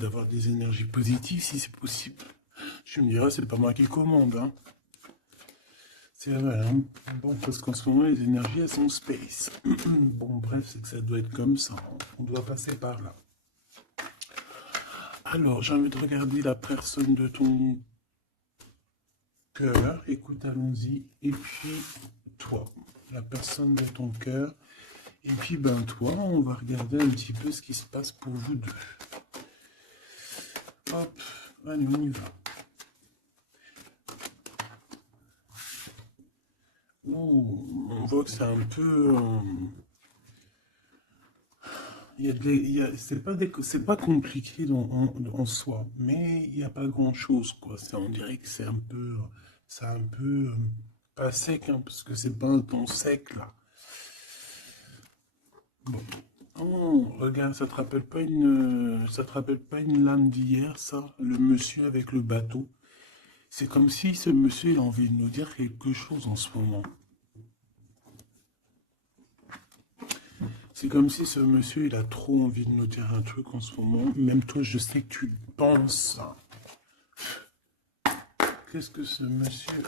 d'avoir des énergies positives si c'est possible. Tu me diras, c'est pas moi qui commande, hein. C'est vrai, hein. Bon, parce qu'en ce moment, les énergies, elles sont space. Bon, bref, c'est que ça doit être comme ça, hein. On doit passer par là. Alors, j'ai envie de regarder la personne de ton cœur. Écoute, allons-y. Et puis, toi, la personne de ton cœur. Et puis, ben, toi, on va regarder un petit peu ce qui se passe pour vous deux. Hop, allez, on y va. Oh, on voit que c'est un peu... c'est pas compliqué en soi, mais il n'y a pas grand-chose, quoi. On dirait que c'est un peu pas sec, hein, parce que c'est pas un temps sec, là. Bon. Oh, regarde, ça te rappelle pas une lame d'hier, ça? Le monsieur avec le bateau. C'est comme si ce monsieur il a envie de nous dire quelque chose en ce moment. C'est comme si ce monsieur, il a trop envie de nous dire un truc en ce moment. Même toi, je sais que tu le penses. Qu'est-ce que ce monsieur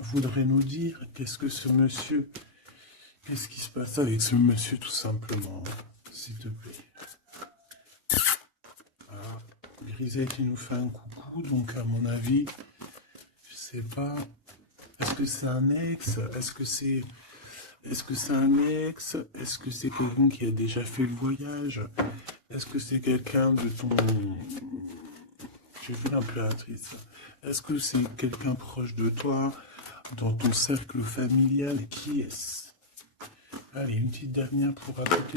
voudrait nous dire? Qu'est-ce qui se passe avec ce monsieur, tout simplement? S'il te plaît. Ah, Grisette, il nous fait un coucou, donc à mon avis, je sais pas. Est-ce que c'est un ex? Est-ce que c'est un ex? Est-ce que c'est quelqu'un qui a déjà fait le voyage? Est-ce que c'est quelqu'un de ton... J'ai vu l'impératrice. Est-ce que c'est quelqu'un proche de toi, dans ton cercle familial? Qui est-ce? Allez, une petite dernière pour raconter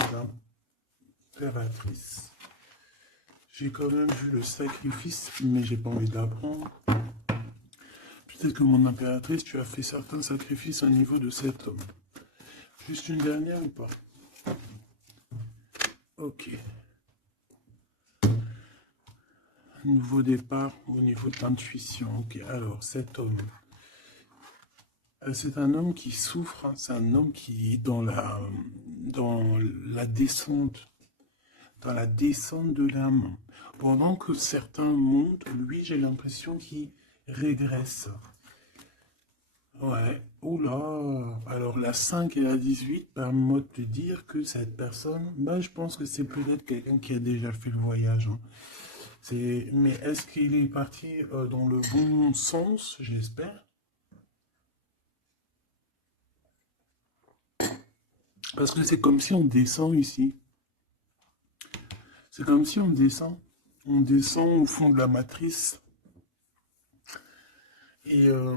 l'impératrice. J'ai quand même vu le sacrifice, mais j'ai pas envie de l'apprendre. Peut-être que mon impératrice, tu as fait certains sacrifices au niveau de cet homme. Juste une dernière ou pas? Ok. Nouveau départ au niveau de l'intuition. Ok, alors cet homme. C'est un homme qui souffre, hein. C'est un homme qui est dans la descente, de l'âme. Pendant que certains montent, lui, j'ai l'impression qu'il régresse. Ouais, oula. Alors la 5 et la 18 permettent de te dire que cette personne, bah, je pense que c'est peut-être quelqu'un qui a déjà fait le voyage, hein. Mais est-ce qu'il est parti dans le bon sens, j'espère? Parce que c'est comme si on descend ici. C'est comme si on descend. On descend au fond de la matrice. Et, euh,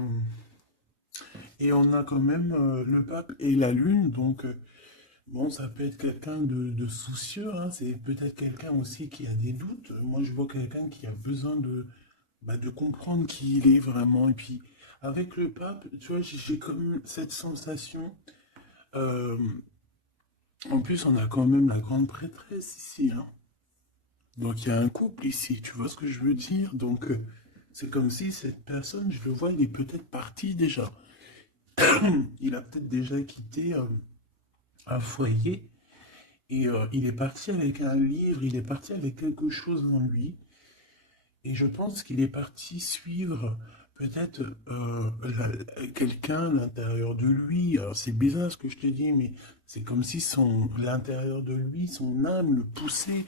et on a quand même le pape et la lune. Donc, bon, ça peut être quelqu'un de soucieux, hein. C'est peut-être quelqu'un aussi qui a des doutes. Moi, je vois quelqu'un qui a besoin de comprendre qui il est vraiment. Et puis, avec le pape, tu vois, j'ai comme cette sensation. euh, En plus, on a quand même la grande prêtresse ici, hein. Donc il y a un couple ici, tu vois ce que je veux dire? Donc c'est comme si cette personne, je le vois, il est peut-être parti déjà. Il a peut-être déjà quitté un foyer et il est parti avec un livre, il est parti avec quelque chose en lui. Et je pense qu'il est parti suivre peut-être quelqu'un à l'intérieur de lui. Alors c'est bizarre ce que je te dis, mais c'est comme si l'intérieur de lui, son âme le poussait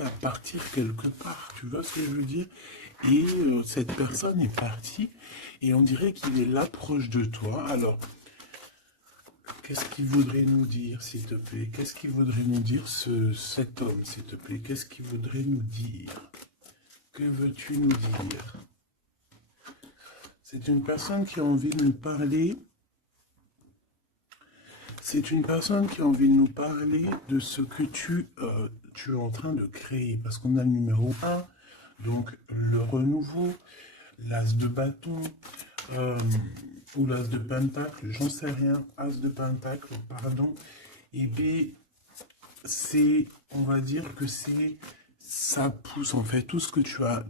à partir quelque part. Tu vois ce que je veux dire? Et cette personne est partie et on dirait qu'il est là proche de toi. Alors, qu'est-ce qu'il voudrait nous dire, s'il te plaît? Qu'est-ce qu'il voudrait nous dire, cet homme, s'il te plaît? Qu'est-ce qu'il voudrait nous dire? Que veux-tu nous dire? C'est une personne qui a envie de nous parler. C'est une personne qui a envie de nous parler de ce que tu es en train de créer. Parce qu'on a le numéro 1, donc le renouveau, l'as de bâton, euh, ou l'as de pentacle, j'en sais rien, as de pentacle, pardon. Et bien, on va dire que ça pousse en fait tout ce que tu as,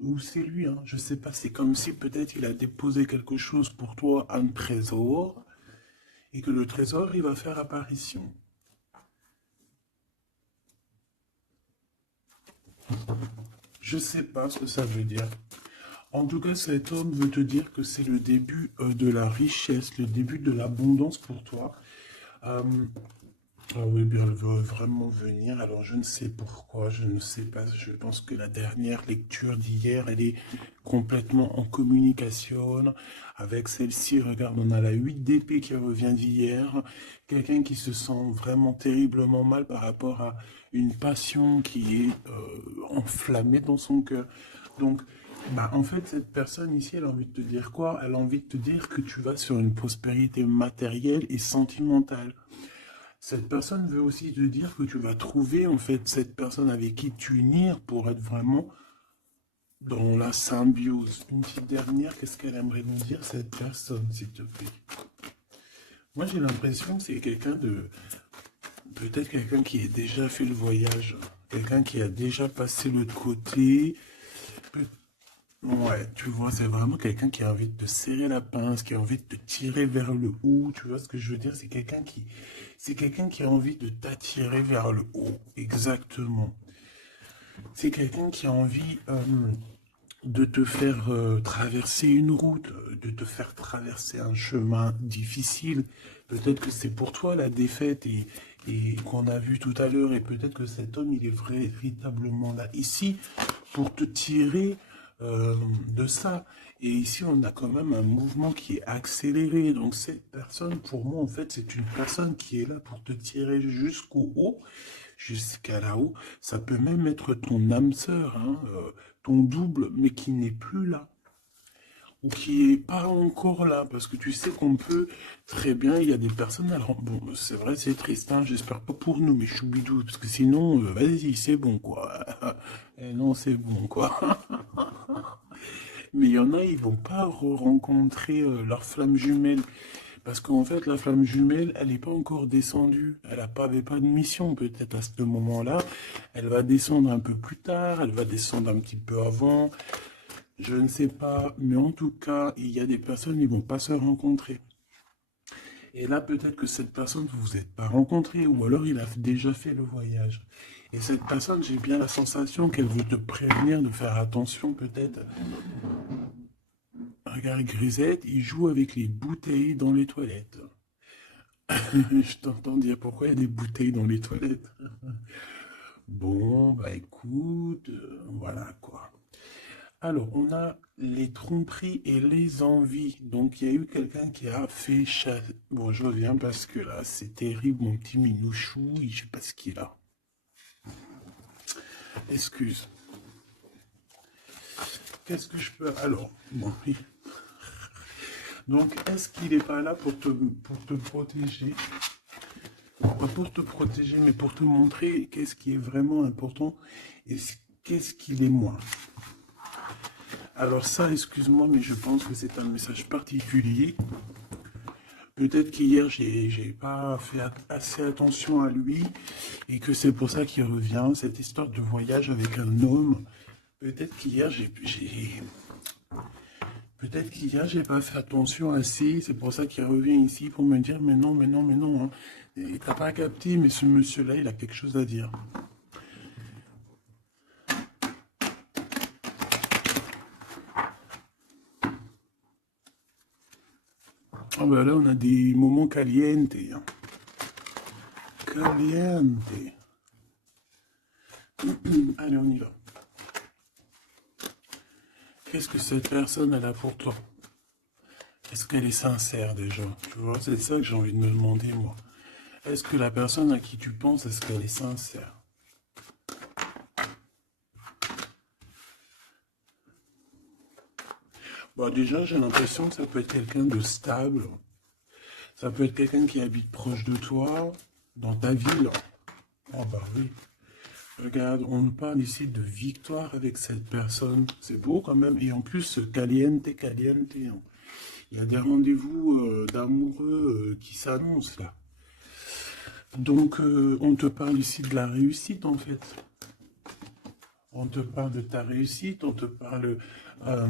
ou c'est lui, hein, je sais pas, c'est comme si peut-être il a déposé quelque chose pour toi, un trésor, et que le trésor, il va faire apparition. Je sais pas ce que ça veut dire. En tout cas, cet homme veut te dire que c'est le début de la richesse, le début de l'abondance pour toi. Euh, ah oui, bien, elle veut vraiment venir. Alors, je ne sais pourquoi, je ne sais pas. Je pense que la dernière lecture d'hier, elle est complètement en communication avec celle-ci. Regarde, on a la 8 d'épée qui revient d'hier. Quelqu'un qui se sent vraiment terriblement mal par rapport à une passion qui est enflammée dans son cœur. Donc, bah, en fait, cette personne ici, elle a envie de te dire quoi? Elle a envie de te dire que tu vas sur une prospérité matérielle et sentimentale. Cette personne veut aussi te dire que tu vas trouver en fait cette personne avec qui t'unir pour être vraiment dans la symbiose. Une petite dernière, qu'est-ce qu'elle aimerait nous dire cette personne, s'il te plaît? Moi j'ai l'impression que c'est quelqu'un de... Peut-être quelqu'un qui a déjà fait le voyage, quelqu'un qui a déjà passé l'autre côté. Peut- Ouais, tu vois, c'est vraiment quelqu'un qui a envie de te serrer la pince, qui a envie de te tirer vers le haut. Tu vois ce que je veux dire? C'est quelqu'un qui a envie de t'attirer vers le haut. Exactement. C'est quelqu'un qui a envie de te faire traverser une route, de te faire traverser un chemin difficile. Peut-être que c'est pour toi la défaite et qu'on a vu tout à l'heure, et peut-être que cet homme, il est véritablement là ici pour te tirer de ça. Et ici, on a quand même un mouvement qui est accéléré. Donc cette personne, pour moi, en fait, c'est une personne qui est là pour te tirer jusqu'au haut, jusqu'à là-haut. Ça peut même être ton âme sœur, hein, ton double, mais qui n'est plus là, ou qui n'est pas encore là, parce que tu sais qu'on peut très bien, il y a des personnes, alors bon, c'est vrai, c'est triste, hein, j'espère pas pour nous, mais choubidou, parce que sinon, vas-y, c'est bon, quoi. Et non, c'est bon, quoi. Mais il y en a, ils vont pas rencontrer leur flamme jumelle. Parce qu'en fait, la flamme jumelle, elle n'est pas encore descendue. Elle avait pas de mission, peut-être à ce moment-là. Elle va descendre un peu plus tard, elle va descendre un petit peu avant. Je ne sais pas. Mais en tout cas, il y a des personnes qui ne vont pas se rencontrer. Et là, peut-être que cette personne, vous vous êtes pas rencontré, ou alors il a déjà fait le voyage. Et cette personne, j'ai bien la sensation qu'elle veut te prévenir de faire attention, peut-être. Regarde, Grisette, il joue avec les bouteilles dans les toilettes. Je t'entends dire pourquoi il y a des bouteilles dans les toilettes. Bon, bah écoute, voilà quoi. Alors, on a les tromperies et les envies. Donc, il y a eu quelqu'un qui a fait chasse. Bon, je reviens parce que là, c'est terrible, mon petit minouchou. Je sais pas ce qu'il a. Excuse. Qu'est-ce que je peux... Alors, bon, oui. Donc, est-ce qu'il n'est pas là pour te protéger? Pas pour te protéger, mais pour te montrer qu'est-ce qui est vraiment important et qu'est-ce qu'il est moins. Alors ça, excuse-moi, mais je pense que c'est un message particulier. Peut-être qu'hier, j'ai pas fait assez attention à lui et que c'est pour ça qu'il revient, cette histoire de voyage avec un homme. Peut-être qu'hier, peut-être qu'hier, j'ai pas fait attention assez. C'est pour ça qu'il revient ici pour me dire, mais non, mais non, mais non. Hein. Et t'as pas capté, mais ce monsieur-là, il a quelque chose à dire. Ah ben là, on a des moments calientes. Hein. Caliente. Allez, on y va. Qu'est-ce que cette personne elle a pour toi? Est-ce qu'elle est sincère déjà? Tu vois, c'est ça que j'ai envie de me demander, moi. Est-ce que la personne à qui tu penses, est-ce qu'elle est sincère? Bon, déjà, j'ai l'impression que ça peut être quelqu'un de stable. Ça peut être quelqu'un qui habite proche de toi, dans ta ville. Oh bah oui. Regarde, on nous parle ici de victoire avec cette personne. C'est beau quand même. Et en plus, caliente, caliente. Hein. Il y a des rendez-vous d'amoureux qui s'annoncent là. Donc, on te parle ici de la réussite en fait. On te parle de ta réussite, on te parle... euh,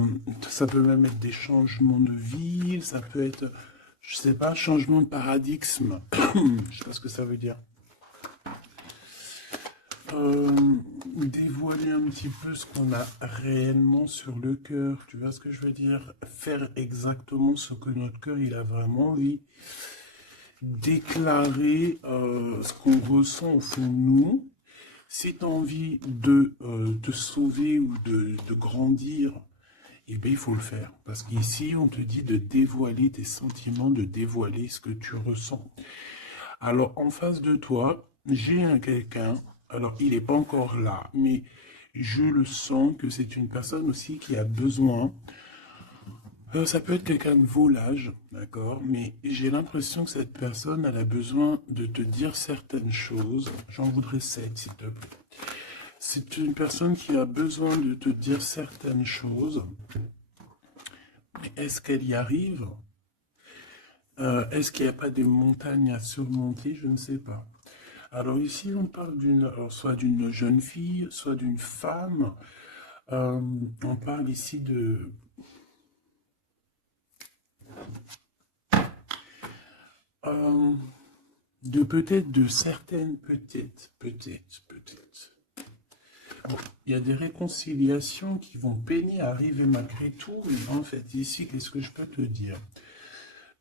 ça peut même être des changements de ville, ça peut être, je sais pas, changement de paradigme. Je sais pas ce que ça veut dire. Euh, dévoiler un petit peu ce qu'on a réellement sur le cœur. Tu vois ce que je veux dire? Faire exactement ce que notre cœur, il a vraiment envie. Déclarer ce qu'on ressent au fond de nous. Si tu as envie de te sauver ou de grandir, eh bien, il faut le faire. Parce qu'ici, on te dit de dévoiler tes sentiments, de dévoiler ce que tu ressens. Alors, en face de toi, j'ai un quelqu'un, alors il n'est pas encore là, mais je le sens que c'est une personne aussi qui a besoin. Ça peut être quelqu'un de volage, d'accord, mais j'ai l'impression que cette personne, elle a besoin de te dire certaines choses. J'en voudrais 7, s'il te plaît. C'est une personne qui a besoin de te dire certaines choses. Mais est-ce qu'elle y arrive? Est-ce qu'il n'y a pas des montagnes à surmonter? Je ne sais pas. Alors ici, on parle soit d'une jeune fille, soit d'une femme. On parle ici euh, de peut-être de certaines, peut-être. Bon, il y a des réconciliations qui vont peiner à arriver malgré tout, mais en fait, ici, qu'est-ce que je peux te dire?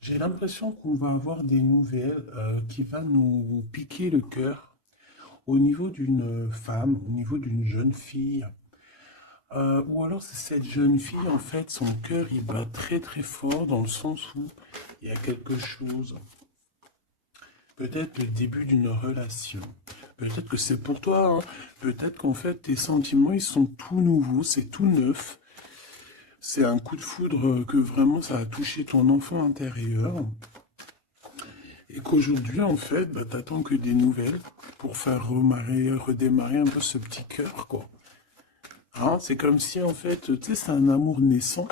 J'ai l'impression qu'on va avoir des nouvelles qui vont nous piquer le cœur au niveau d'une femme, au niveau d'une jeune fille. Ou alors c'est cette jeune fille, en fait, son cœur, il bat très très fort dans le sens où il y a quelque chose. Peut-être le début d'une relation. Peut-être que c'est pour toi, hein. Peut-être qu'en fait, tes sentiments, ils sont tout nouveaux, c'est tout neuf. C'est un coup de foudre que vraiment ça a touché ton enfant intérieur. Et qu'aujourd'hui, en fait, bah, t'attends que des nouvelles pour faire redémarrer un peu ce petit cœur, quoi. Hein, c'est comme si, en fait, tu sais, c'est un amour naissant.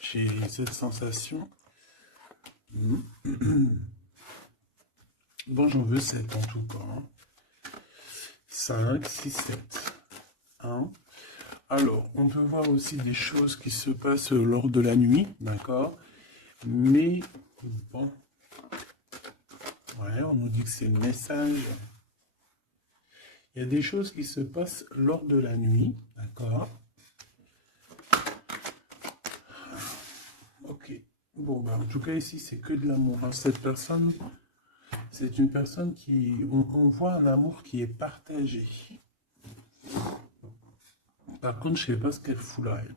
J'ai cette sensation. Bon, j'en veux 7 en tout cas. Hein. 5, 6, 7. Hein. Alors, on peut voir aussi des choses qui se passent lors de la nuit, d'accord? Mais, bon, ouais, on nous dit que c'est le message. Il y a des choses qui se passent lors de la nuit, d'accord? Ok. Bon, ben, en tout cas, ici, c'est que de l'amour. Hein. Cette personne, c'est une personne qui... On voit un amour qui est partagé. Par contre, je ne sais pas ce qu'elle fout là, elle.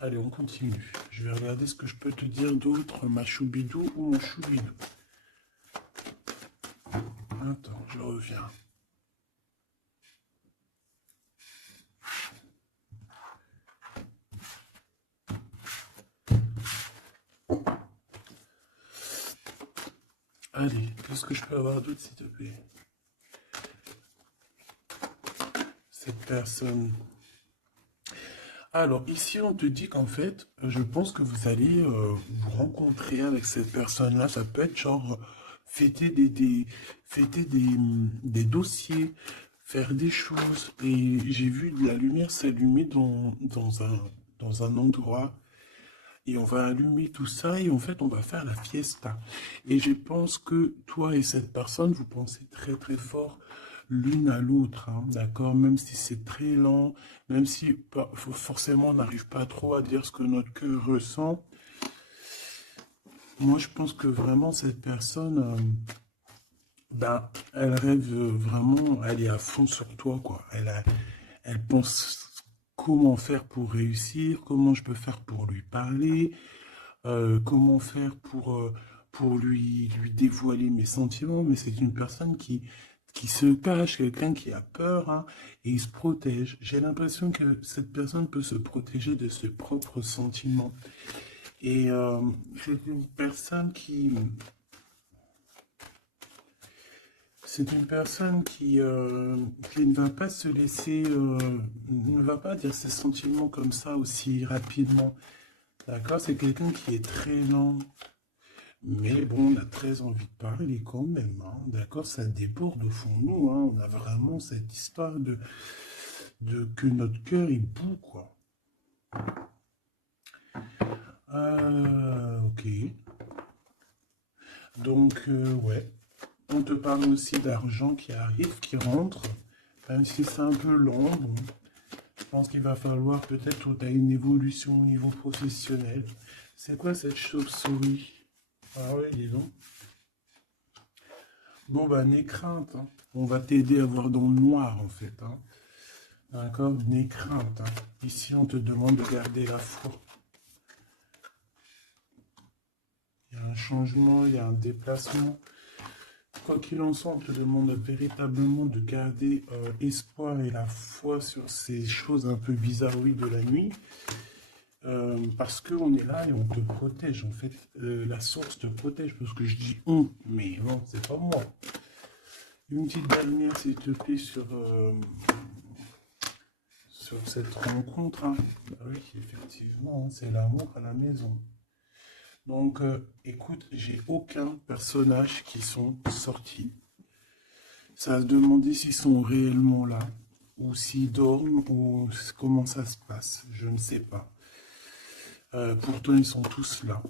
Allez, on continue. Je vais regarder ce que je peux te dire d'autre, ma choubidou ou mon choubidou. Attends, je reviens. Allez, qu'est-ce que je peux avoir d'autre, s'il te plaît? Cette personne. Alors, ici, on te dit qu'en fait, je pense que vous allez vous rencontrer avec cette personne-là. Ça peut être genre fêter des dossiers, faire des choses. Et j'ai vu de la lumière s'allumer dans un endroit. Et on va allumer tout ça et en fait, on va faire la fiesta. Et je pense que toi et cette personne, vous pensez très très fort l'une à l'autre, hein, d'accord? Même si c'est très lent, même si forcément on n'arrive pas trop à dire ce que notre cœur ressent. Moi, je pense que vraiment cette personne, ben, elle rêve vraiment, elle est à fond sur toi, quoi. Elle pense comment faire pour réussir, comment je peux faire pour lui parler, comment faire pour lui dévoiler mes sentiments, mais c'est une personne qui se cache, quelqu'un qui a peur, hein, et il se protège. J'ai l'impression que cette personne peut se protéger de ses propres sentiments. Et c'est une personne qui ne va pas se laisser, ne va pas dire ses sentiments comme ça aussi rapidement. D'accord? C'est quelqu'un qui est très lent. Mais bon, on a très envie de parler quand même. Hein. D'accord? Ça déborde au fond de nous. Hein. On a vraiment cette histoire de que notre cœur, il bout, quoi. Ok. Donc, ouais. On te parle aussi d'argent qui arrive, qui rentre. Même si c'est un peu long, bon, je pense qu'il va falloir peut-être que tu as une évolution au niveau professionnel. C'est quoi cette chauve-souris? Ah ouais, dis donc. Bon, bah, n'aie crainte, hein. On va t'aider à voir dans le noir, en fait, hein. D'accord? N'aie crainte, hein. Ici, on te demande de garder la foi. Il y a un changement, il y a un déplacement. Quoi qu'il en soit, on te demande véritablement de garder espoir et la foi sur ces choses un peu bizarroïdes de la nuit. Parce qu'on est là et on te protège. En fait, la source te protège. Parce que je dis on, mais non, c'est pas moi. Une petite dernière, s'il te plaît, sur cette rencontre. Hein. Ah oui, effectivement, hein, c'est l'amour à la maison. Donc, écoute, j'ai aucun personnage qui sont sortis. Ça va se demander s'ils sont réellement là, ou s'ils dorment, ou comment ça se passe. Je ne sais pas. Pourtant, ils sont tous là.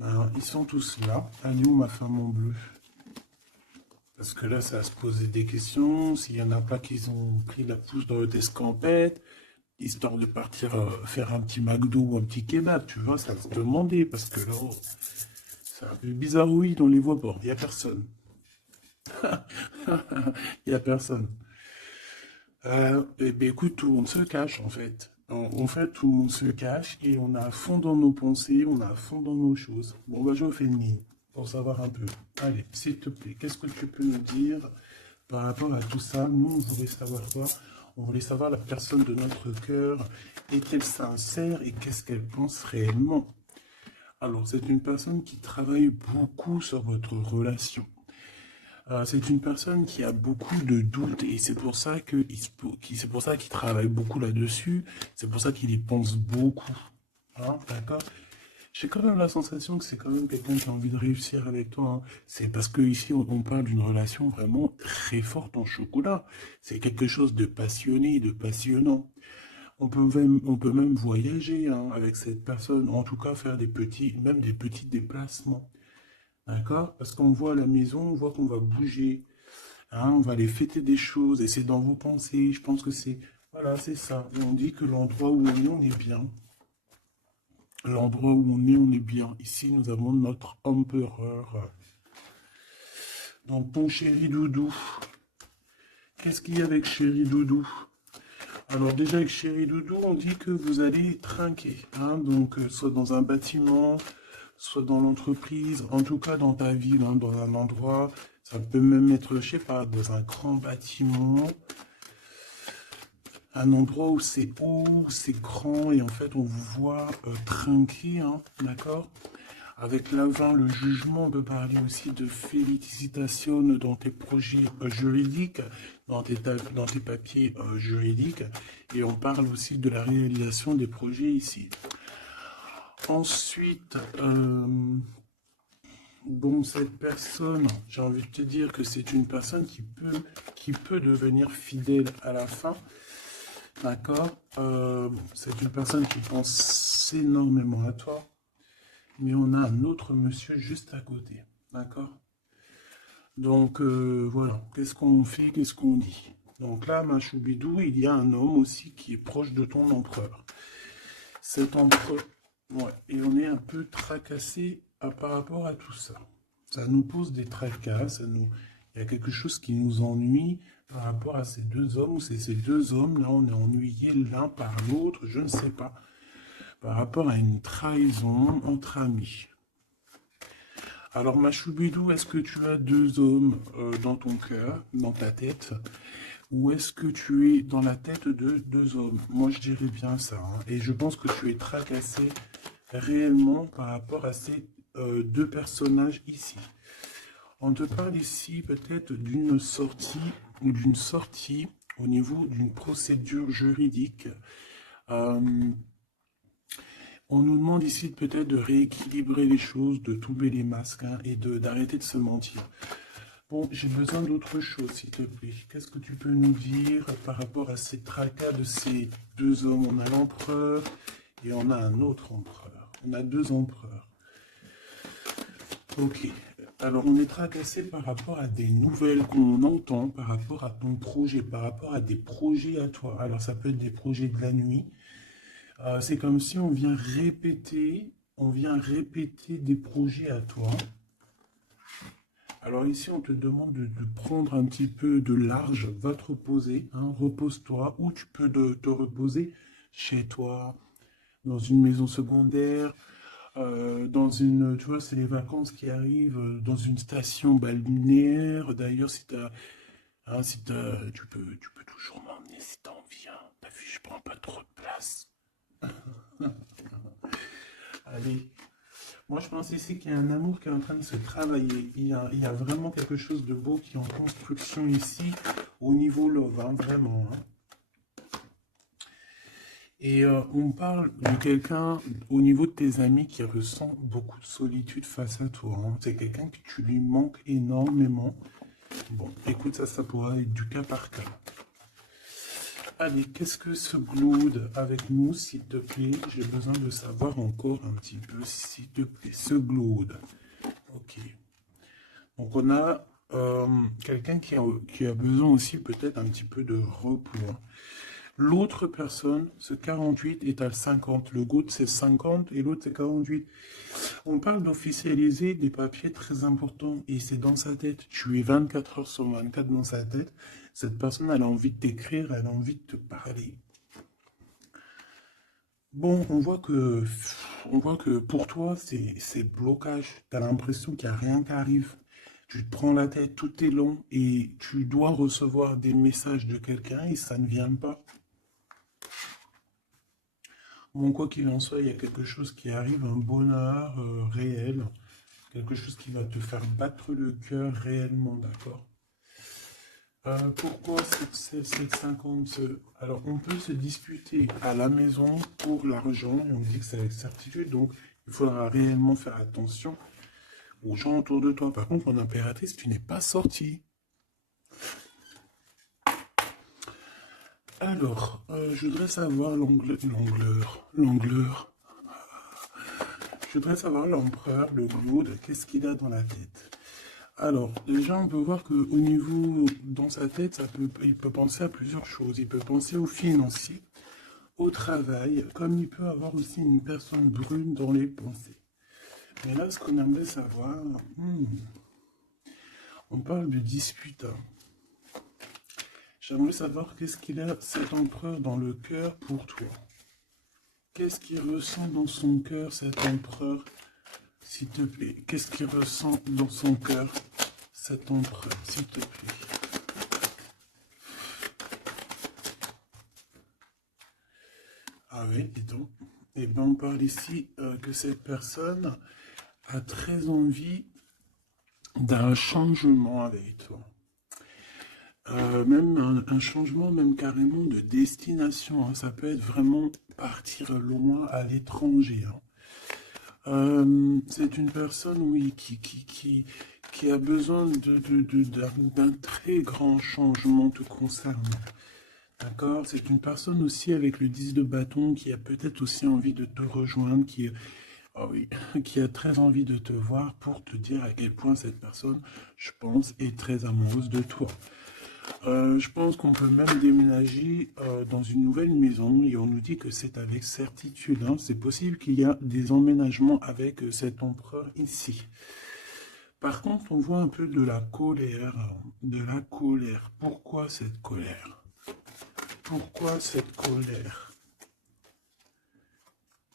Alors, ils sont tous là. Elle est où ma femme en bleu? Parce que là, ça va se poser des questions. S'il y en a pas qui ont pris la pousse dans le escampette, histoire de partir faire un petit McDo ou un petit kebab, tu vois, ça va se demander. Parce que là, oh, c'est un peu bizarre, oui, on les voit pas. Il n'y a personne. Il n'y a personne. Eh bien, écoute, tout le monde se cache, en fait. En fait, tout le monde se cache et on est à fond dans nos pensées, on est à fond dans nos choses. Bon, bah, je fais une ligne pour savoir un peu. Allez, s'il te plaît, qu'est-ce que tu peux nous dire par rapport à tout ça? Nous, on voulait savoir quoi? On voulait savoir la personne de notre cœur. Est-elle sincère et qu'est-ce qu'elle pense réellement? Alors, c'est une personne qui travaille beaucoup sur votre relation. C'est une personne qui a beaucoup de doutes et c'est pour ça c'est pour ça qu'il travaille beaucoup là-dessus. C'est pour ça qu'il y pense beaucoup. Hein, d'accord? J'ai quand même la sensation que c'est quand même quelqu'un qui a envie de réussir avec toi. Hein. C'est parce que ici on parle d'une relation vraiment très forte en chocolat. C'est quelque chose de passionné, de passionnant. On peut même voyager hein, avec cette personne. En tout cas, faire même des petits déplacements. D'accord? Parce qu'on voit à la maison, on voit qu'on va bouger. Hein, on va aller fêter des choses et c'est dans vos pensées. Je pense que c'est... Voilà, c'est ça. Et on dit que l'endroit où on est bien. L'endroit où on est bien. Ici, nous avons notre empereur. Donc, ton chéri doudou. Qu'est-ce qu'il y a avec chéri doudou? Alors, déjà, avec chéri doudou, on dit que vous allez trinquer. Hein, donc, soit dans un bâtiment, soit dans l'entreprise, en tout cas dans ta ville, hein, dans un endroit. Ça peut même être, je sais pas, dans un grand bâtiment. Un endroit où c'est haut, c'est grand, et en fait, on vous voit trinquer, hein, d'accord? Avec l'avant, le jugement, on peut parler aussi de félicitations dans tes projets juridiques, dans tes papiers juridiques, et on parle aussi de la réalisation des projets ici. Ensuite, bon, cette personne, j'ai envie de te dire que c'est une personne qui peut devenir fidèle à la fin. D'accord? C'est une personne qui pense énormément à toi. Mais on a un autre monsieur juste à côté. D'accord? Donc, voilà. Qu'est-ce qu'on fait? Qu'est-ce qu'on dit? Donc là, ma choubidou, il y a un homme aussi qui est proche de ton empereur. Cet empereur... Ouais, et on est un peu tracassé par rapport à tout ça. Ça nous pose des tracas, il y a quelque chose qui nous ennuie par rapport à ces deux hommes, ou c'est ces deux hommes, là on est ennuyés l'un par l'autre, je ne sais pas, par rapport à une trahison entre amis. Alors ma choubidou, est-ce que tu as deux hommes dans ton cœur, dans ta tête, ou est-ce que tu es dans la tête de deux hommes? Moi je dirais bien ça, hein, et je pense que tu es tracassé réellement par rapport à ces deux personnages ici. On te parle ici peut-être d'une sortie ou d'une sortie au niveau d'une procédure juridique. On nous demande ici peut-être de rééquilibrer les choses, de tomber les masques hein, et d'arrêter de se mentir. Bon, j'ai besoin d'autre chose, s'il te plaît. Qu'est-ce que tu peux nous dire par rapport à ces tracas de ces deux hommes? On a l'empereur et on a un autre empereur. On a deux empereurs. Ok. Alors, on est tracassé par rapport à des nouvelles qu'on entend, par rapport à ton projet, par rapport à des projets à toi. Alors, ça peut être des projets de la nuit. C'est comme si on vient répéter des projets à toi. Alors ici, on te demande de prendre un petit peu de large, va te reposer, hein, repose-toi, ou tu peux te reposer chez toi, dans une maison secondaire, dans une, tu vois, c'est les vacances qui arrivent, dans une station balnéaire. D'ailleurs, tu peux toujours m'emmener si t'en viens. T'as vu, je prends pas trop de place. Allez. Moi, je pense ici qu'il y a un amour qui est en train de se travailler. Il y a vraiment quelque chose de beau qui est en construction ici, au niveau love, hein, vraiment. Hein. Et on parle de quelqu'un au niveau de tes amis qui ressent beaucoup de solitude face à toi. Hein. C'est quelqu'un que tu lui manques énormément. Bon, écoute, ça pourra être du cas par cas. Allez, qu'est-ce que ce Glood avec nous, s'il te plaît? J'ai besoin de savoir encore un petit peu, s'il te plaît, ce Glood. Ok. Donc on a quelqu'un qui a besoin aussi peut-être un petit peu de repos. Hein. L'autre personne, ce 48 est à 50. Le Glood c'est 50 et l'autre c'est 48. On parle d'officialiser des papiers très importants et c'est dans sa tête. Tu es 24 heures sur 24 dans sa tête. Cette personne, elle a envie de t'écrire, elle a envie de te parler. Bon, on voit que pour toi, c'est blocage. Tu as l'impression qu'il n'y a rien qui arrive. Tu te prends la tête, tout est long et tu dois recevoir des messages de quelqu'un et ça ne vient pas. Bon, quoi qu'il en soit, il y a quelque chose qui arrive, un bonheur réel, quelque chose qui va te faire battre le cœur réellement, d'accord? Pourquoi c'est 50? Alors, on peut se disputer à la maison pour l'argent, et on dit que c'est avec certitude, donc il faudra réellement faire attention aux gens autour de toi. Par contre, mon impératrice, tu n'es pas sortie. Alors, je voudrais savoir je voudrais savoir l'empereur, le Glood, qu'est-ce qu'il a dans la tête. Alors, déjà, on peut voir qu'au niveau, dans sa tête, il peut penser à plusieurs choses. Il peut penser au financier, au travail, comme il peut avoir aussi une personne brune dans les pensées. Mais là, ce qu'on aimerait savoir, on parle de dispute. Hein. J'aimerais savoir qu'est-ce qu'il a, cet empereur, dans le cœur pour toi. Qu'est-ce qu'il ressent dans son cœur, cet empereur, s'il te plaît? Qu'est-ce qu'il ressent dans son cœur, cet empereur, s'il te plaît? Ah oui, dis donc. Eh bien, on parle ici que cette personne a très envie d'un changement avec toi. Même un changement, même carrément de destination. Hein. Ça peut être vraiment partir loin à l'étranger. Hein. C'est une personne, oui, qui a besoin d'un très grand changement te concernant. D'accord? C'est une personne aussi avec le 10 de bâton qui a peut-être aussi envie de te rejoindre, oh oui, qui a très envie de te voir pour te dire à quel point cette personne, je pense, est très amoureuse de toi. Je pense qu'on peut même déménager dans une nouvelle maison et on nous dit que c'est avec certitude. Hein. C'est possible qu'il y a des emménagements avec cet empereur ici. Par contre, on voit un peu de la colère. De la colère. Pourquoi cette colère? Pourquoi cette colère?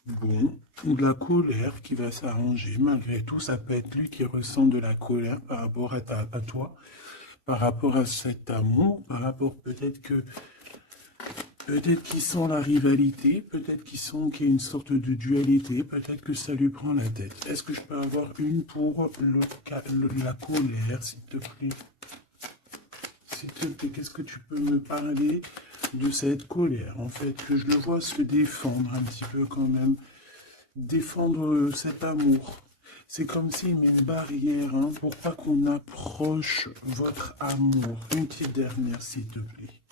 Bon, ou de la colère qui va s'arranger. Malgré tout, ça peut être lui qui ressent de la colère par rapport à toi, par rapport à cet amour, par rapport peut-être qu'ils sent la rivalité, peut-être qu'il y a une sorte de dualité, peut-être que ça lui prend la tête. Est-ce que je peux avoir une pour la colère, s'il te plaît? S'il te plaît, qu'est-ce que tu peux me parler de cette colère, en fait, que je le vois se défendre un petit peu quand même, défendre cet amour. C'est comme s'il met une barrière, hein, pour pas qu'on approche votre amour. Une petite dernière, s'il te plaît.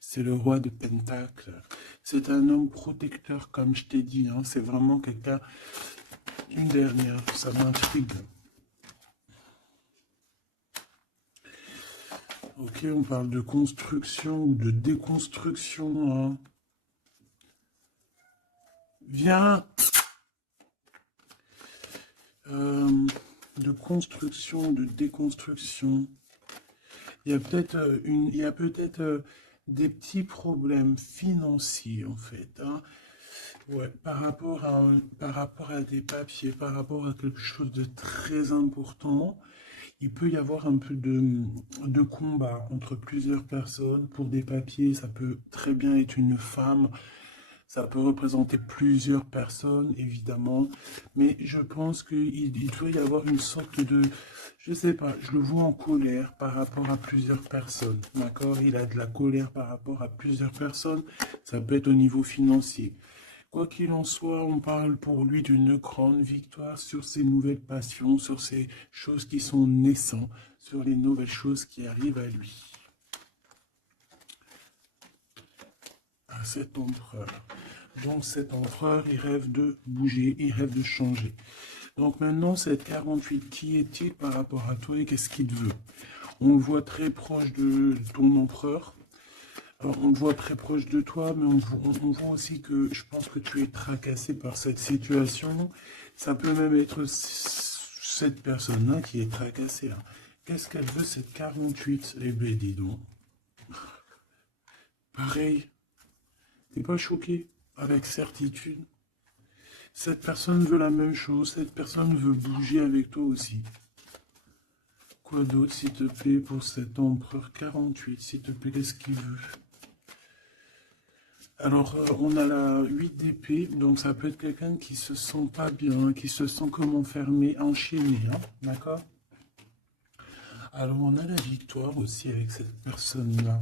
C'est le roi de Pentacle. C'est un homme protecteur, comme je t'ai dit. Hein. C'est vraiment quelqu'un... Une dernière, ça m'intrigue. Ok, on parle de construction ou de déconstruction, hein. Viens. Euh, de construction, de déconstruction. Il y a peut-être il y a peut-être des petits problèmes financiers en fait, hein. Ouais, par rapport à des papiers, par rapport à quelque chose de très important, il peut y avoir un peu de combat entre plusieurs personnes pour des papiers. Ça peut très bien être une femme, ça peut représenter plusieurs personnes, évidemment, mais je pense qu'il doit y avoir une sorte de, je sais pas, je le vois en colère par rapport à plusieurs personnes, d'accord? Il a de la colère par rapport à plusieurs personnes, ça peut être au niveau financier. Quoi qu'il en soit, on parle pour lui d'une grande victoire sur ses nouvelles passions, sur ces choses qui sont naissantes, sur les nouvelles choses qui arrivent à lui, à cet empereur. Donc cet empereur, il rêve de bouger, il rêve de changer. Donc maintenant, cette 48, qui est-il par rapport à toi et qu'est-ce qu'il veut? On le voit très proche de ton empereur. Alors, on le voit très proche de toi, mais on voit aussi que je pense que tu es tracassé par cette situation. Ça peut même être cette personne-là qui est tracassée, hein. Qu'est-ce qu'elle veut, cette 48? Eh bien, dis donc. Pareil, t'es pas choqué? Avec certitude. Cette personne veut la même chose, cette personne veut bouger avec toi aussi. Quoi d'autre, s'il te plaît, pour cet empereur 48, s'il te plaît, qu'est-ce qu'il veut? Alors, on a la 8 d'épée, donc ça peut être quelqu'un qui se sent pas bien, qui se sent comme enfermé, enchaîné, hein, d'accord? Alors, on a la victoire aussi avec cette personne-là.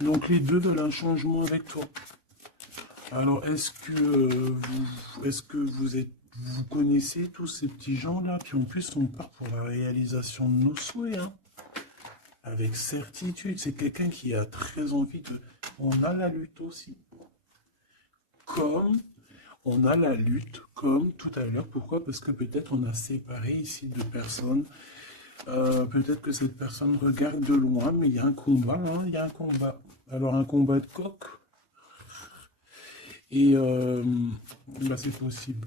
Donc, les deux veulent un changement avec toi. Alors, est-ce que vous connaissez tous ces petits gens-là? Puis en plus, on part pour la réalisation de nos souhaits, hein. Avec certitude, c'est quelqu'un qui a très envie de... On a la lutte aussi. Comme on a la lutte, comme tout à l'heure. Pourquoi? Parce que peut-être on a séparé ici deux personnes. Peut-être que cette personne regarde de loin, mais il y a un combat, hein, il y a un combat. Alors un combat de coq, et bah, c'est possible.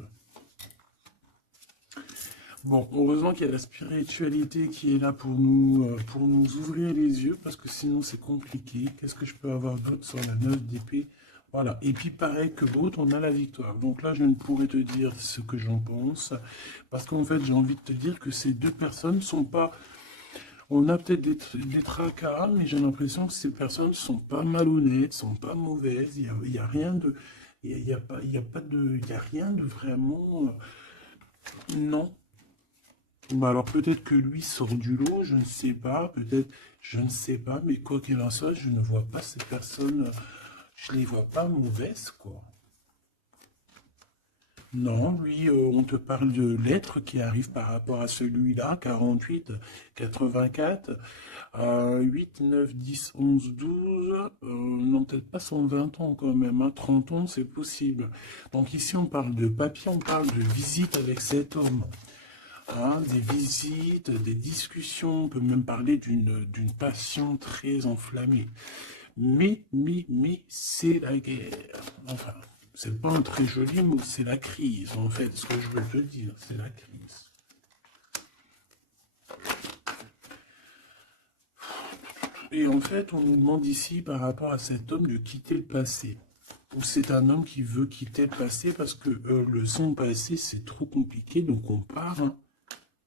Bon, heureusement qu'il y a la spiritualité qui est là pour nous ouvrir les yeux, parce que sinon c'est compliqué. Qu'est-ce que je peux avoir d'autre sur la 9 d'épée? Voilà, et puis pareil que l'autre, on a la victoire. Donc là, je ne pourrais te dire ce que j'en pense, parce qu'en fait, j'ai envie de te dire que ces deux personnes sont pas... On a peut-être des tracas, mais j'ai l'impression que ces personnes sont pas malhonnêtes, sont pas mauvaises. Il y a rien de... Il y a pas, il y a pas de... Il y a rien de vraiment... non. Bah alors peut-être que lui sort du lot, je ne sais pas, peut-être, je ne sais pas, mais quoi qu'il en soit, je ne vois pas ces personnes, je les vois pas mauvaises, quoi. Non, lui, on te parle de lettres qui arrivent par rapport à celui-là, 48, 84, 8, 9, 10, 11, 12, non, peut-être pas 120 ans quand même, hein, 30 ans, c'est possible. Donc ici, on parle de papier, on parle de visite avec cet homme. Hein, des visites, des discussions, on peut même parler d'une passion très enflammée. Mais, c'est la guerre. Enfin, c'est pas un très joli mot, c'est la crise, en fait, ce que je veux te dire, c'est la crise. Et en fait, on nous demande ici, par rapport à cet homme, de quitter le passé. Ou c'est un homme qui veut quitter le passé parce que son passé, c'est trop compliqué, donc on part, hein.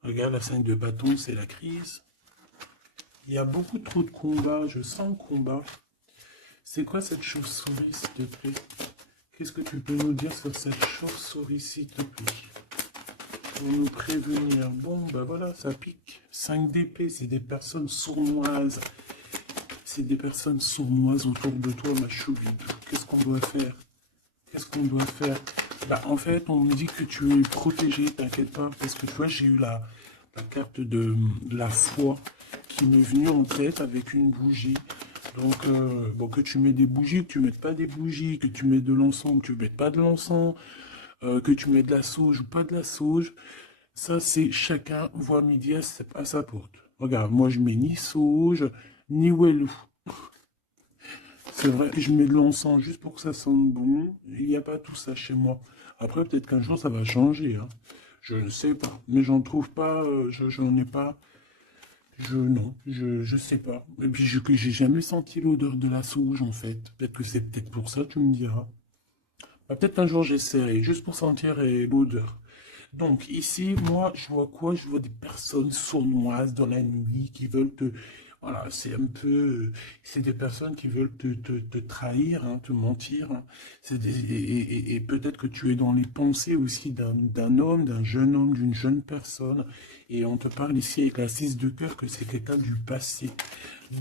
Regarde la scène de bâton, c'est la crise. Il y a beaucoup trop de combats, je sens le combat. C'est quoi cette chauve-souris, s'il te plaît? Qu'est-ce que tu peux nous dire sur cette chauve-souris, s'il te plaît? Pour nous prévenir. Bon, ben voilà, ça pique. 5 d'épée, c'est des personnes sournoises. C'est des personnes sournoises autour de toi, ma choubine. Qu'est-ce qu'on doit faire? Qu'est-ce qu'on doit faire? Bah, en fait, on me dit que tu es protégé, t'inquiète pas, parce que tu vois, j'ai eu la carte de la foi qui m'est venue en tête avec une bougie. Donc, bon, que tu mets des bougies, que tu mettes pas des bougies, que tu mets de l'encens, que tu mettes pas de l'encens, que tu mets de la sauge ou pas de la sauge, ça, c'est chacun voit midi à sa porte. Regarde, moi je mets ni sauge, ni wellou. C'est vrai, je mets de l'encens juste pour que ça sente bon. Il n'y a pas tout ça chez moi. Après, peut-être qu'un jour ça va changer, hein. Je ne sais pas. Mais j'en trouve pas, j'en ai pas. Non, je sais pas. Et puis, j'ai jamais senti l'odeur de la sauge, en fait. Peut-être que c'est peut-être pour ça, tu me diras. Bah, peut-être un jour j'essaierai, juste pour sentir l'odeur. Donc ici, moi, je vois quoi? Je vois des personnes sournoises dans la nuit qui veulent te... Voilà, c'est un peu... C'est des personnes qui veulent te trahir, hein, te mentir, hein. Et peut-être que tu es dans les pensées aussi d'un homme, d'un jeune homme, d'une jeune personne. Et on te parle ici avec la 6 de cœur que c'est quelqu'un du passé.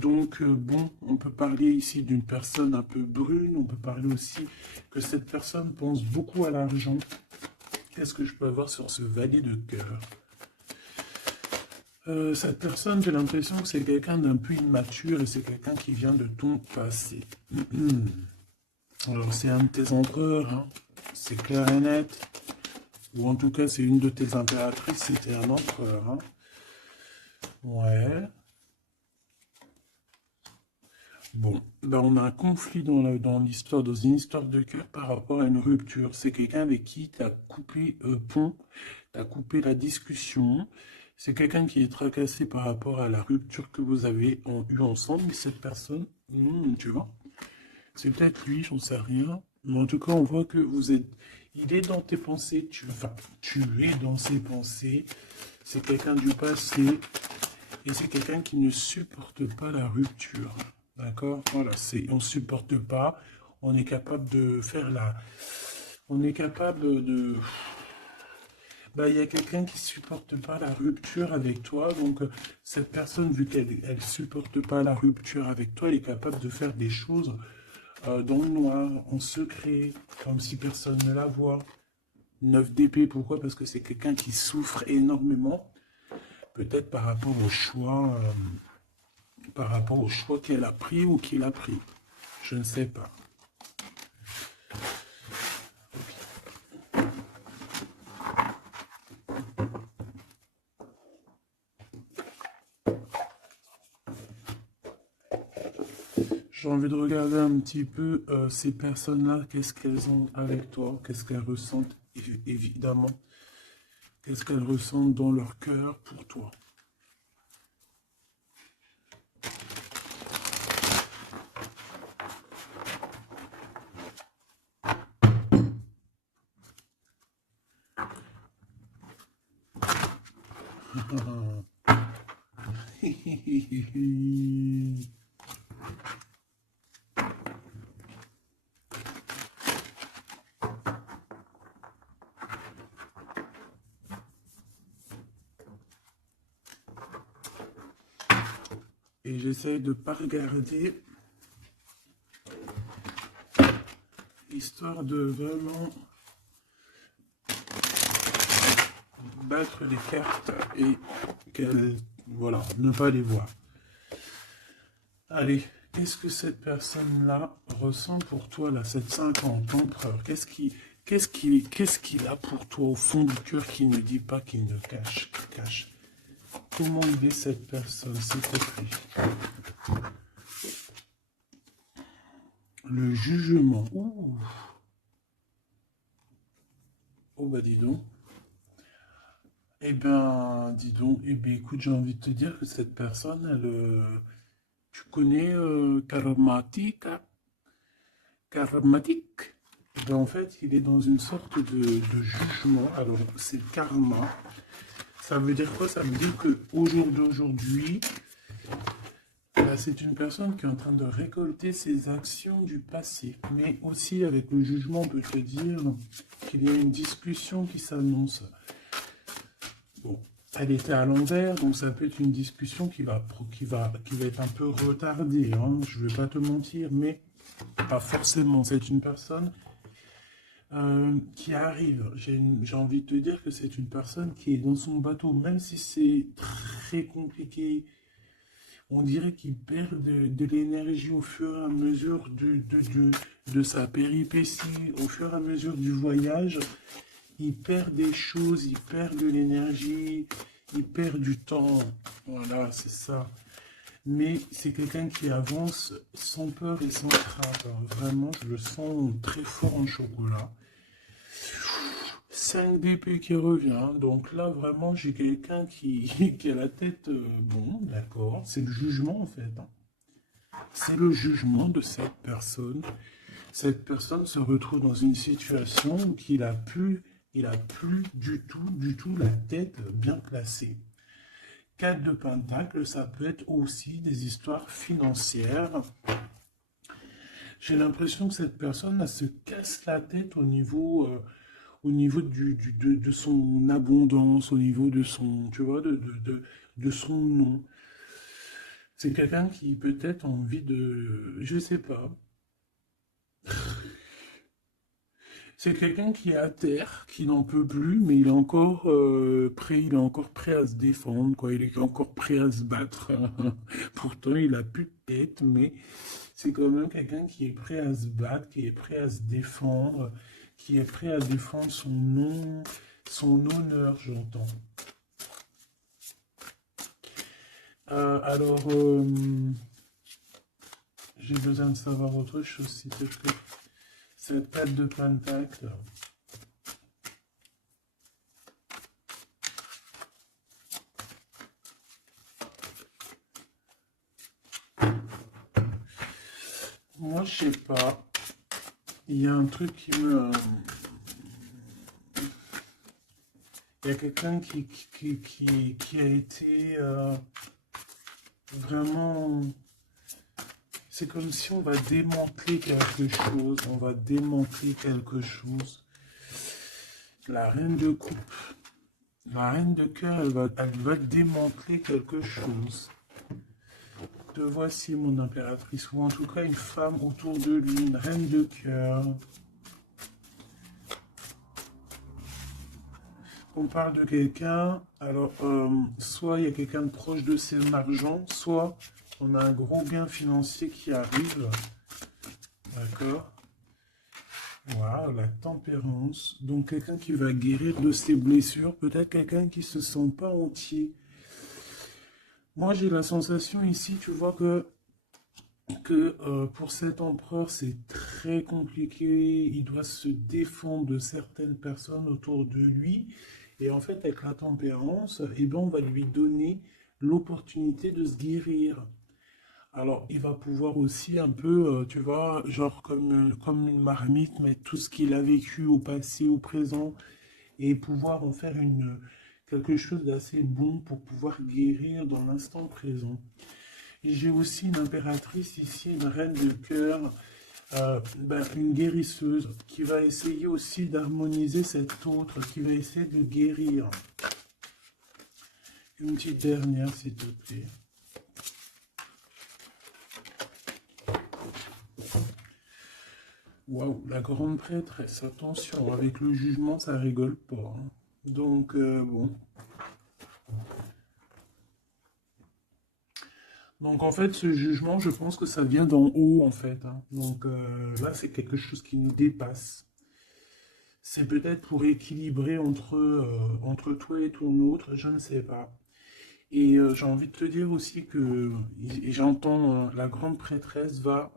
Donc, bon, on peut parler ici d'une personne un peu brune. On peut parler aussi que cette personne pense beaucoup à l'argent. Qu'est-ce que je peux avoir sur ce valet de cœur? Cette personne, j'ai l'impression que c'est quelqu'un d'un peu immature et c'est quelqu'un qui vient de ton passé. Alors, c'est un de tes empereurs, hein. C'est clair et net. Ou en tout cas, c'est une de tes impératrices, c'était un empereur, hein. Ouais. Bon, ben on a un conflit dans l'histoire, dans une histoire de cœur par rapport à une rupture. C'est quelqu'un avec qui tu as coupé pont, tu as coupé la discussion. C'est quelqu'un qui est tracassé par rapport à la rupture que vous avez eue ensemble. Mais cette personne, tu vois, c'est peut-être lui, j'en sais rien. Mais en tout cas, on voit que vous êtes... Il est dans tes pensées, enfin, tu es dans ses pensées. C'est quelqu'un du passé. Et c'est quelqu'un qui ne supporte pas la rupture. D'accord? Voilà, on ne supporte pas. On est capable de faire la... On est capable de... Bah, il y a quelqu'un qui ne supporte pas la rupture avec toi. Donc, cette personne, vu qu'elle ne supporte pas la rupture avec toi, elle est capable de faire des choses dans le noir, en secret, comme si personne ne la voit. 9 d'épée, pourquoi? Parce que c'est quelqu'un qui souffre énormément. Peut-être par rapport au choix qu'elle a pris ou qu'il a pris. Je ne sais pas. J'ai envie de regarder un petit peu ces personnes-là, qu'est-ce qu'elles ont avec toi, qu'est-ce qu'elles ressentent, évidemment, qu'est-ce qu'elles ressentent dans leur cœur pour toi. Et j'essaie de ne pas regarder, histoire de vraiment battre les cartes et qu'elles, voilà, ne pas les voir. Allez, qu'est-ce que cette personne-là ressent pour toi, là, cette 50 empereur? Qu'est-ce qu'il a pour toi au fond du cœur qu'il ne dit pas, qu'il ne cache? Comment il est cette personne, s'il te plaît? Le jugement. Ouh. Oh bah dis donc. Eh ben, dis donc. Eh bien, écoute, j'ai envie de te dire que cette personne, tu connais Karmatik, hein? Karmatik. Eh ben, en fait, il est dans une sorte de jugement. Alors, c'est le karma. Ça veut dire quoi? Ça veut dire qu'au jour d'aujourd'hui, c'est une personne qui est en train de récolter ses actions du passé. Mais aussi, avec le jugement, on peut te dire qu'il y a une discussion qui s'annonce. Bon, elle était à l'envers, donc ça peut être une discussion qui va être un peu retardée, hein. Je ne vais pas te mentir, mais pas forcément. C'est une personne qui arrive. J'ai envie de te dire que c'est une personne qui est dans son bateau, même si c'est très compliqué. On dirait qu'il perd de l'énergie au fur et à mesure de sa péripétie, au fur et à mesure du voyage. Il perd des choses, il perd de l'énergie, il perd du temps. Voilà, c'est ça. Mais c'est quelqu'un qui avance sans peur et sans crainte, hein. Vraiment, je le sens très fort en chocolat. 5 d'épée qui revient. Donc là, vraiment, j'ai quelqu'un qui a la tête... bon, d'accord. C'est le jugement, en fait, hein. C'est le jugement de cette personne. Cette personne se retrouve dans une situation où il a plus du tout la tête bien placée. 4 de Pentacle, ça peut être aussi des histoires financières. J'ai l'impression que cette personne, elle se casse la tête au niveau de son abondance, au niveau de son, tu vois, de son nom. C'est quelqu'un qui peut-être a envie de, je sais pas, c'est quelqu'un qui est à terre, qui n'en peut plus, mais il est encore prêt à se défendre, quoi. Il est encore prêt à se battre. Pourtant, il a plus de tête, mais c'est quand même quelqu'un qui est prêt à se battre, qui est prêt à se défendre, qui est prêt à défendre son nom, son honneur, j'entends. Alors, j'ai besoin de savoir autre chose, s'il te plaît. Cette 4 de Pentacle. Moi, je sais pas. Il y a un truc qui me... Il y a quelqu'un qui a été vraiment... C'est comme si on va démanteler quelque chose. On va démanteler quelque chose. La reine de coupe. La reine de cœur, elle va démanteler quelque chose. Te voici, mon impératrice. Ou en tout cas, une femme autour de lui. Une reine de cœur. On parle de quelqu'un, alors soit il y a quelqu'un de proche de son argent, soit on a un gros gain financier qui arrive. D'accord? Voilà, la tempérance. Donc quelqu'un qui va guérir de ses blessures, peut-être quelqu'un qui se sent pas entier. Moi j'ai la sensation ici, tu vois que pour cet empereur c'est très compliqué, il doit se défendre de certaines personnes autour de lui. Et en fait, avec la tempérance, eh ben, on va lui donner l'opportunité de se guérir. Alors, il va pouvoir aussi un peu, tu vois, genre comme une marmite, mettre tout ce qu'il a vécu au passé, au présent, et pouvoir en faire quelque chose d'assez bon pour pouvoir guérir dans l'instant présent. Et j'ai aussi une impératrice ici, une reine de cœur, une guérisseuse qui va essayer aussi d'harmoniser cette autre, qui va essayer de guérir. Une petite dernière, s'il te plaît. Waouh, la grande prêtresse, attention, avec le jugement, ça rigole pas, hein. Donc, bon. Donc, en fait, ce jugement, je pense que ça vient d'en haut, en fait, hein. Donc, là, c'est quelque chose qui nous dépasse. C'est peut-être pour équilibrer entre toi et ton autre, je ne sais pas. Et j'ai envie de te dire aussi que, et j'entends, la grande prêtresse va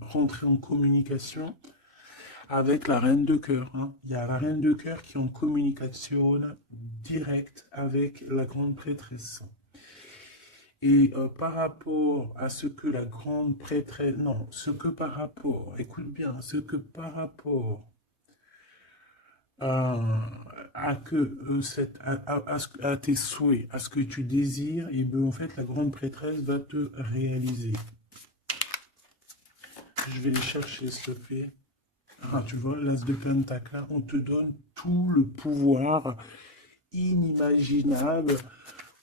rentrer en communication avec la reine de cœur, hein. Il y a la reine de cœur qui est en communication directe avec la grande prêtresse. Et par rapport à ce que la grande prêtresse, non, ce que par rapport, écoute bien, ce que par rapport à que à tes souhaits, à ce que tu désires, et bien en fait la grande prêtresse va te réaliser. Je vais les chercher, s'il te plaît. Ah, tu vois, l'as de pentacle, on te donne tout le pouvoir inimaginable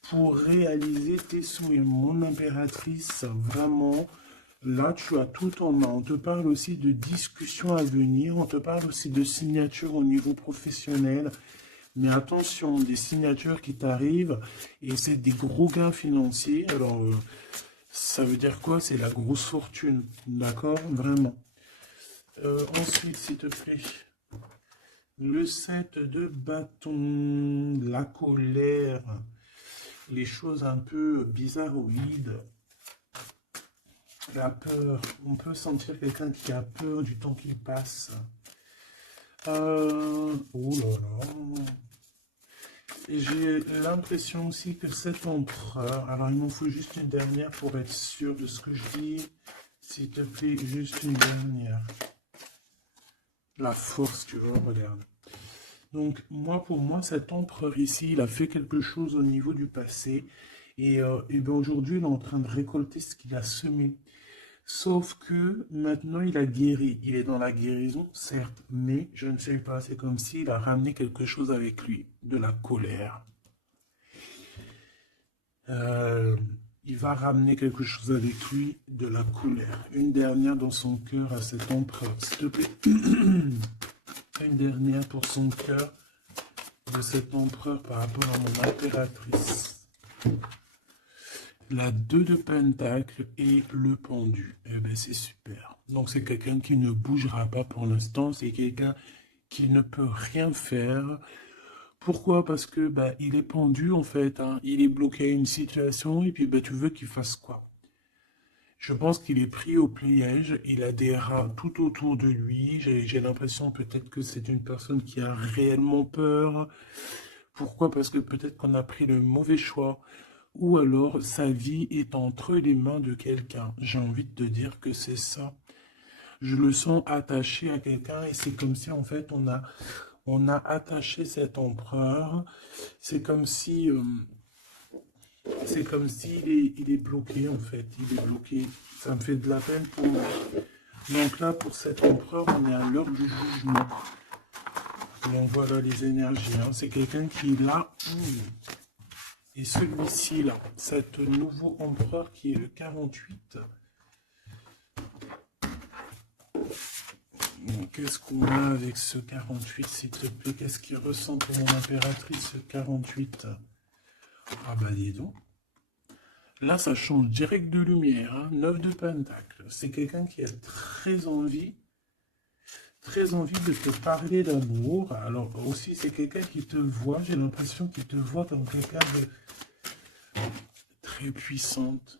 pour réaliser tes souhaits. Mon impératrice, vraiment, là, tu as tout en main. On te parle aussi de discussions à venir, on te parle aussi de signatures au niveau professionnel. Mais attention, des signatures qui t'arrivent, et c'est des gros gains financiers. Alors, ça veut dire quoi? C'est la grosse fortune, d'accord? Vraiment. Ensuite, s'il te plaît, Le 7 de bâton, la colère, les choses un peu bizarroïdes, la peur. On peut sentir quelqu'un qui a peur du temps qui passe. Oh là là. Et j'ai l'impression aussi que cet empereur, alors il m'en faut juste une dernière pour être sûr de ce que je dis. S'il te plaît, juste une dernière. La force, tu vois, regarde. Donc, pour moi, cet empereur ici, il a fait quelque chose au niveau du passé. Et ben aujourd'hui, il est en train de récolter ce qu'il a semé. Sauf que maintenant, il a guéri. Il est dans la guérison, certes, mais je ne sais pas, c'est comme s'il a ramené quelque chose avec lui, de la colère. Euh, il va ramener quelque chose avec lui, de la colère. Une dernière dans son cœur à cet empereur, s'il te plaît. Une dernière pour son cœur de cet empereur par rapport à mon impératrice. La 2 de pentacle et le pendu. Eh ben c'est super. Donc c'est quelqu'un qui ne bougera pas pour l'instant. C'est quelqu'un qui ne peut rien faire. Pourquoi? Parce que bah, il est pendu en fait. Hein. Il est bloqué à une situation et puis bah, tu veux qu'il fasse quoi? Je pense qu'il est pris au piège. Il a des rats tout autour de lui. J'ai l'impression peut-être que c'est une personne qui a réellement peur. Pourquoi? Parce que peut-être qu'on a pris le mauvais choix. Ou alors sa vie est entre les mains de quelqu'un. J'ai envie de te dire que c'est ça. Je le sens attaché à quelqu'un et c'est comme si en fait on a attaché cet empereur. C'est comme si il est bloqué en fait. Il est bloqué. Ça me fait de la peine pour lui. Donc là pour cet empereur on est à l'heure du jugement. Donc voilà les énergies. Hein. C'est quelqu'un qui est là. Et celui-ci, là, cet nouveau empereur qui est le 48. Qu'est-ce qu'on a avec ce 48, s'il te plaît? Qu'est-ce qu'il ressent pour mon impératrice, ce 48? Ah bah dis donc. Là, ça change direct de lumière. Hein. 9 de pentacle. C'est quelqu'un qui a très envie de te parler d'amour. Alors aussi, c'est quelqu'un qui te voit. J'ai l'impression qu'il te voit comme quelqu'un de très puissante.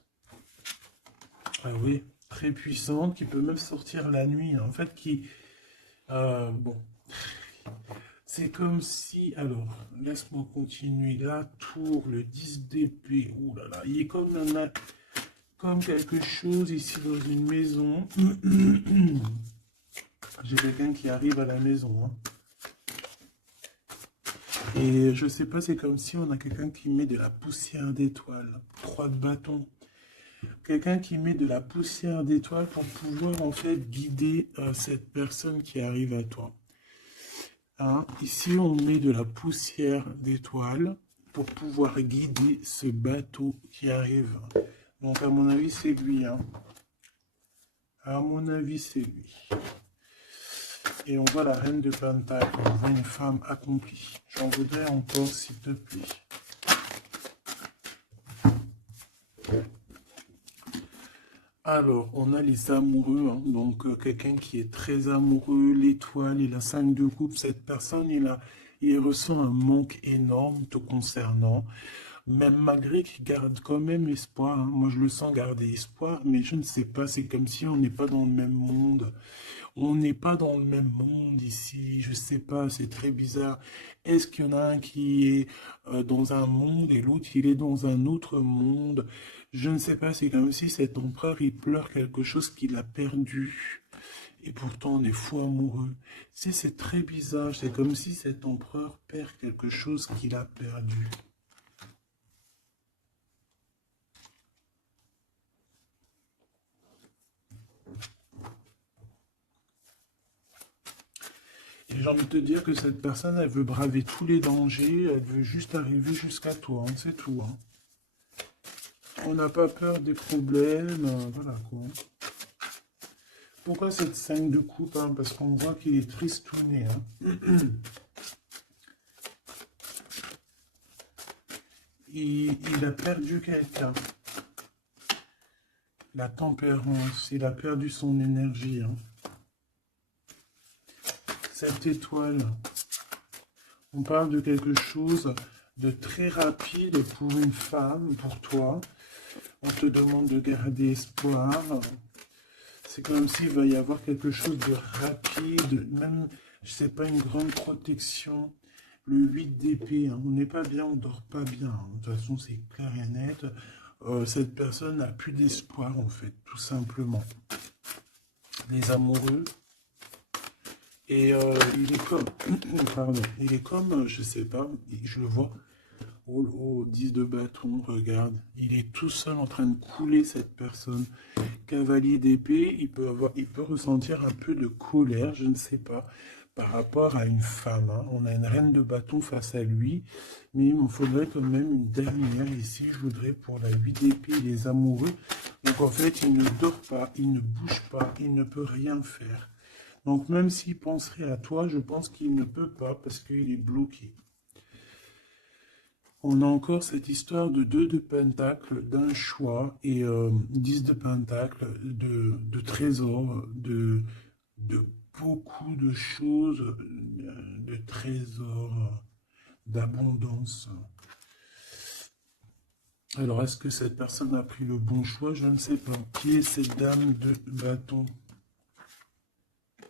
Ah oui, très puissante, qui peut même sortir la nuit. En fait, bon, c'est comme si... Alors, laisse-moi continuer. La tour, le 10 d'épée. Ouh là là, il est comme quelque chose ici dans une maison. J'ai quelqu'un qui arrive à la maison. Hein. Et je sais pas, c'est comme si on a quelqu'un qui met de la poussière d'étoiles. 3 de bâton. Quelqu'un qui met de la poussière d'étoiles pour pouvoir en fait guider cette personne qui arrive à toi. Hein, ici, on met de la poussière d'étoiles pour pouvoir guider ce bateau qui arrive. Donc, à mon avis, c'est lui. Hein. À mon avis, c'est lui. Et on voit la reine de Pentacle. On voit une femme accomplie. J'en voudrais encore, s'il te plaît. Alors, on a les amoureux, hein. Donc quelqu'un qui est très amoureux, l'étoile, il a 5 de coupe, cette personne, il ressent un manque énorme te concernant, même malgré qu'il garde quand même espoir, hein. Moi, je le sens garder espoir, mais je ne sais pas, c'est comme si on n'est pas dans le même monde. On n'est pas dans le même monde ici, je sais pas, c'est très bizarre. Est-ce qu'il y en a un qui est dans un monde et l'autre il est dans un autre monde? Je ne sais pas, c'est comme si cet empereur il pleure quelque chose qu'il a perdu. Et pourtant on est fou amoureux. C'est très bizarre, c'est comme si cet empereur perd quelque chose qu'il a perdu. Et j'ai envie de te dire que cette personne, elle veut braver tous les dangers, elle veut juste arriver jusqu'à toi, hein, c'est tout. Hein. On n'a pas peur des problèmes, voilà quoi. Pourquoi cette 5 de coupe? Hein? Parce qu'on voit qu'il est tristouné. Hein? Il a perdu quelqu'un. La tempérance, il a perdu son énergie. Hein? Cette étoile, On parle de quelque chose de très rapide pour une femme, pour toi. On te demande de garder espoir. C'est comme s'il va y avoir quelque chose de rapide, même, je sais pas, une grande protection. Le 8 d'épée, hein, on n'est pas bien, on dort pas bien, hein. De toute façon, c'est clair et net. Cette personne n'a plus d'espoir, en fait, tout simplement. Les amoureux. Et il est comme, pardon, il est comme, je sais pas, je le vois, au 10 de bâton, regarde, il est tout seul en train de couler cette personne. Cavalier d'épée, il peut ressentir un peu de colère, je ne sais pas, par rapport à une femme, hein. On a une reine de bâton face à lui, mais il me faudrait quand même une dernière ici, je voudrais pour la 8 d'épée, les amoureux. Donc en fait, il ne dort pas, il ne bouge pas, il ne peut rien faire. Donc même s'il penserait à toi, je pense qu'il ne peut pas parce qu'il est bloqué. On a encore cette histoire de 2 de pentacle, d'un choix, et 10 de pentacle, de trésors, de beaucoup de choses, de trésors, d'abondance. Alors, est-ce que cette personne a pris le bon choix? Je ne sais pas. Qui est cette dame de bâton?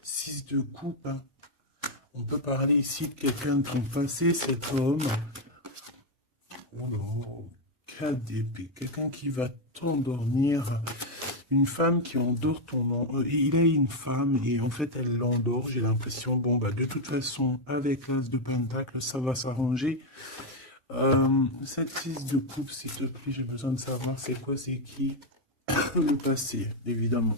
6 de coupe, hein. On peut parler ici de quelqu'un de ton passé, cet homme. Oh non, KDP, quelqu'un qui va t'endormir, une femme qui endort il a une femme et en fait elle l'endort, j'ai l'impression, bon bah de toute façon avec l'as de pentacle ça va s'arranger. Cette 6 de coupe s'il te plaît, j'ai besoin de savoir c'est quoi, c'est qui, le passé évidemment.